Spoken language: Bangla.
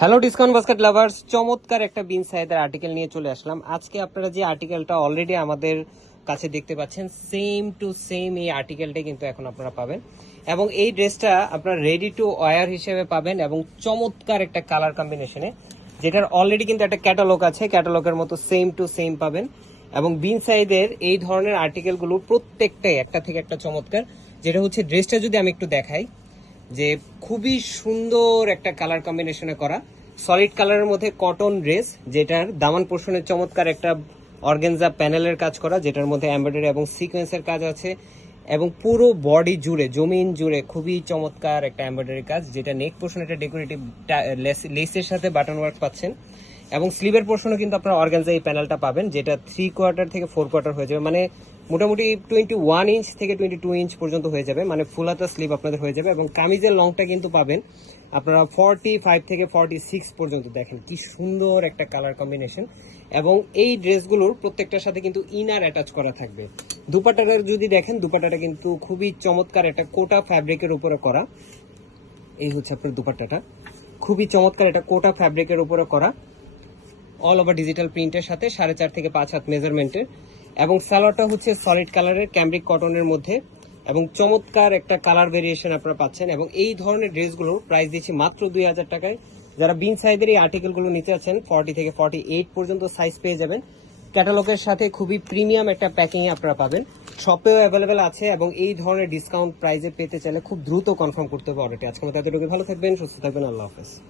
হ্যালো ডিসকাউন্ট বাস্কেট লাভার্স চমৎকার একটা বিন সাইদের আর্টিকেল নিয়ে চলে আসলাম। আজকে আপনারা যে আর্টিকেলটা অলরেডি আমাদের কাছে দেখতে পাচ্ছেন সেম টু সেম এই আর্টিকেলটাই কিন্তু এখন আপনারা পাবেন। এবং এই ড্রেসটা আপনারা রেডি টু ওয়ার হিসেবে পাবেন এবং চমৎকার একটা কালার কম্বিনেশনে যেটার অলরেডি কিন্তু একটা ক্যাটালগ আছে ক্যাটালগের মতো সেম টু সেম পাবেন। এবং বিন সাইদের এই ধরনের আর্টিকেলগুলো প্রত্যেকটাই, একটা থেকে একটা চমৎকার। যেটা হচ্ছে ড্রেসটা যদি আমি একটু দেখাই যে খুবই সুন্দর একটা কালার কম্বিনেশনে করা। সলিড কালারের মধ্যে কটন ড্রেস যেটার দামান পোষণের চমৎকার একটা অর্গেনজা প্যানেলের কাজ করা, যেটার মধ্যে এমব্রয়ডারি এবং সিকোয়েন্সের কাজ আছে। এবং পুরো বডি জুড়ে, জমিন জুড়ে খুবই চমৎকার একটা এমব্রয়ডারি কাজ, যেটা নেক পোর্শন একটা ডেকোরেটিভ লেসের সাথে বাটন ওয়ার্ক পাচ্ছেন। এবং স্লিভের পোর্শনও কিন্তু আপনারা অর্গানজা এই প্যানেলটা পাবেন, যেটা থ্রি কোয়ার্টার থেকে ফোর কোয়ার্টার হয়ে যাবে। মানে মোটামুটি টোয়েন্টি ওয়ান ইঞ্চ থেকে টোয়েন্টি টু ইঞ্চ পর্যন্ত হয়ে যাবে। মানে ফুল হাতা স্লিভ আপনাদের হয়ে যাবে এবং কামিজের লংটা কিন্তু পাবেন আপনারা ফর্টি ফাইভ থেকে ফর্টি সিক্স পর্যন্ত। দেখেন কি সুন্দর একটা কালার কম্বিনেশন এবং এই ড্রেসগুলোর প্রত্যেকটার সাথে কিন্তু ইনার অ্যাটাচ করা থাকবে। দুপাটাটা যদি দেখেন দুপাটাটা কিন্তু খুবই চমৎকার একটা কোটা ফ্যাব্রিকের উপরে করা। এই হচ্ছে আপনার দুপাট্টাটা। খুবই চমৎকার এটা কোটা ফ্যাব্রিকের উপরে করা। অল ওভার ডিজিটাল প্রিন্টের সাথে সাড়ে চার থেকে পাঁচ হাত মেজারমেন্টের এবং সালোয়ারটা হচ্ছে সলিড কালারের ক্যামব্রিক কটনের মধ্যে। এবং চমৎকার একটা কালার ভেরিয়েশন আপনারা পাচ্ছেন। এবং এই ধরনের ড্রেসগুলোর প্রাইস দিচ্ছি মাত্র দুই হাজার টাকায়। যারা বিন সাইজের এই আর্টিকেলগুলো নিতে আছেন ফর্টি থেকে ফর্টি এইট পর্যন্ত সাইজ পেয়ে যাবেন। ক্যাটালগের সাথে খুবই প্রিমিয়াম একটা প্যাকিং আপনারা পাবেন। শপেও অ্যাভেলেবেল আছে এবং এই ধরনের ডিসকাউন্ট প্রাইজে পেতে চাইলে খুব দ্রুত কনফার্ম করতে হবে অর্ডারটি আজকে এতটুকু ভালো থাকবেন, সুস্থ থাকবেন। আল্লাহ হাফেজ।